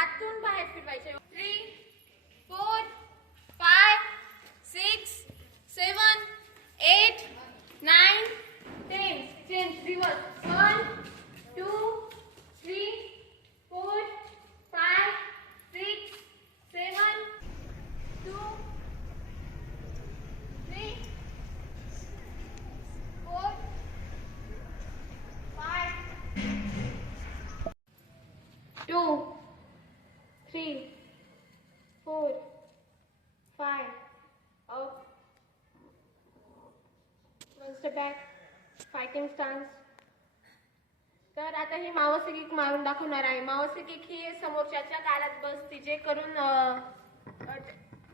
आतून बाहेर फिरवायचे. Three four five six seven eight nine ten change reverse one two three four five six seven two three four five two, three, four, five, up. One step back, fighting stance. तर आता ही Mawasi kick मारून दाखवणार आहे Mawasi kick ही समोरच्याच्या काळात बसती जे करून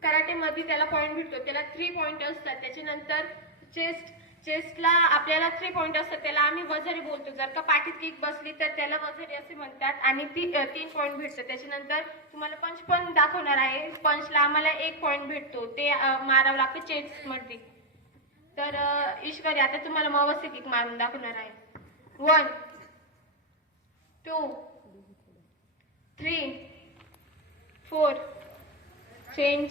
कराटेमध्ये त्याला पॉईंट भेटतो त्याला थ्री पॉईंट असतात त्याच्यानंतर चेस्ट चेस्टला आपल्याला थ्री पॉईंट असतात त्याला आम्ही वजरी बोलतो. जर का पाठीत किक बसली तर त्याला वजरी असे म्हणतात आणि ती तीन पॉईंट भेटतं. त्याच्यानंतर तुम्हाला पंच पण दाखवणार आहे. पंचला आम्हाला एक पॉईंट भेटतो. ते मारावं लागतं चेस्टमध्ये तर ईश्वरी आता तुम्हाला मावसी किक मारून दाखवणार आहे. One two three four change